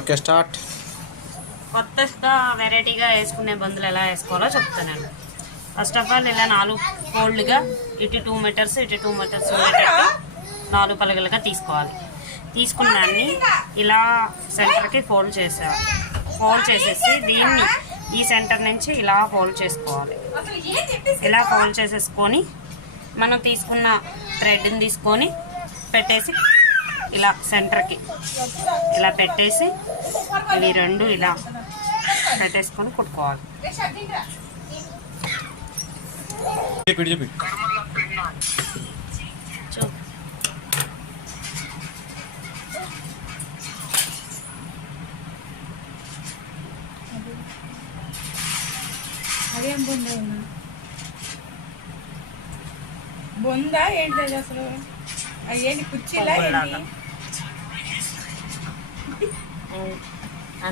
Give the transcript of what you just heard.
Okay start. కొత్తగా వెరైటీగా వేసుకునే బందులు ఎలా వేసుకోవాలో చెప్తాను. ఫస్ట్ ఆఫ్ ఆల్ ఇలా 4 ఫోల్డ్గా ఇటు 2 మీటర్స్ ఇటు 2 మీటర్స్ ఉండేటట్టు 4 పలగలుగా తీసుకోవాలి. తీసుకున్న దాన్ని ఇలా సెంటర్కి ఫోల్డ్ చేసేసి దీన్ని ఈ సెంటర్ నుంచి ఇలా ఫోల్డ్ చేసుకోవాలి. ఇలా ఫోల్డ్ చేసేసుకొని మనం తీసుకున్న థ్రెడ్ని తీసుకొని పెట్టేసి ఇలా సెంటర్కి ఇలా పెట్టేసి ఇవి 2 ఇలా పెట్టేసుకొని కుట్టుకోవాలి. అదేం బొందా ఏంటి అసలు? ఏంటి కుర్చీలా ఏంటి?